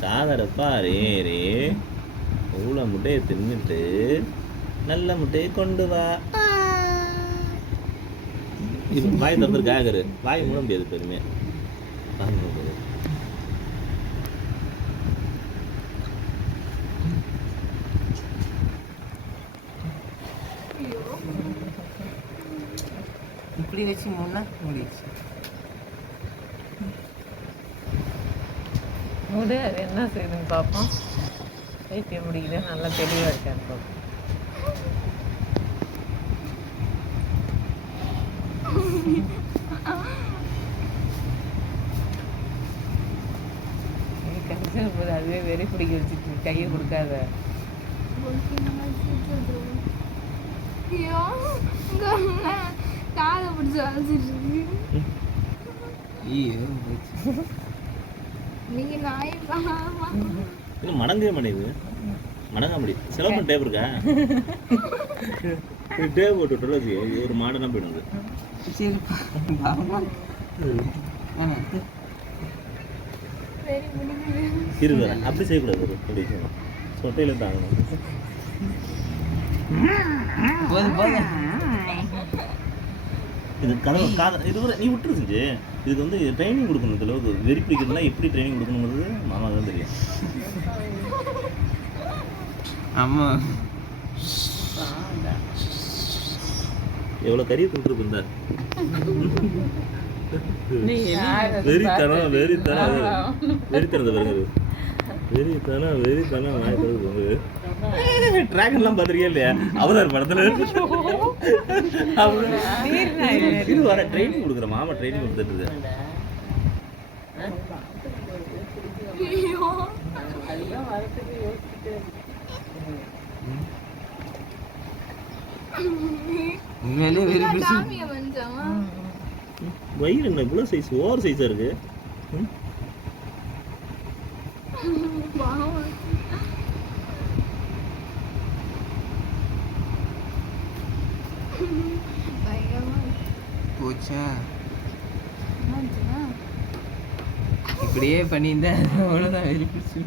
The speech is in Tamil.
காதரப்பா ரே ரே இவ்வளோ முட்டையை தின்னுட்டு நல்ல முட்டையை கொண்டு வா. இது வாய் திறந்துருக்காரு, வாய் மூட முடியாது பெருமையா. வாய் மூட முடியாது. இப்படி வச்சு மூணா முடிச்சு மூடு. அது என்ன செய்யுதுன்னு பார்ப்போம். வைத்திய முடியல, நல்லா தெளிவாக இருக்கான்னு பார்ப்போம். கடைசியில் போது அதுவே வெறி பிடிக்க வச்சுட்டு கையை கொடுக்காத. காதை பிடிச்சி அழைச்சிட்டு இருக்கு. நீங்க நாய் இன்னும் மடங்கவே மாட்டேங்குது. மடங்க முடியும். செலவு பண்ண டேப் இருக்கா? டேப் போட்டு ஒரு மாடனா போயிடுது. இருங்க, அப்படி செய்யக்கூடாது. அப்படி சொட்டையில தாங்கணும். இது கதவு இது நீ விட்டுரு செஞ்சு. இதுக்கு வந்து ட்ரைனிங் கொடுக்கணும். இந்த அளவுக்கு வெறி பிடிக்கிறதுனா எப்படி ட்ரைனிங் கொடுக்கணுங்கிறது மாமா தான் தெரியும். ஆமாம், எவ்வளோ கறியை கொடுத்துருக்கு இருந்தார். வெறித்தனம் வெறித்தனம் வெறித்தனத்தை பாருங்க. வெறித்தனம் வெறித்தனம் டிராகன்லாம் பார்த்துருக்கே இல்லையா? அவதார் படத்துல இது வர ட்ரைனிங் கொடுக்குற மாமா ட்ரைனிங் கொடுத்துட்டு இருக்கு. வயிறு என்ன இவ்வளோ சைஸ், ஓவர் சைஸாக இருக்கு. போச்சா இப்படியே பண்ணியிருந்தேன், அவ்வளோதான் வெறி பிடிச்சி.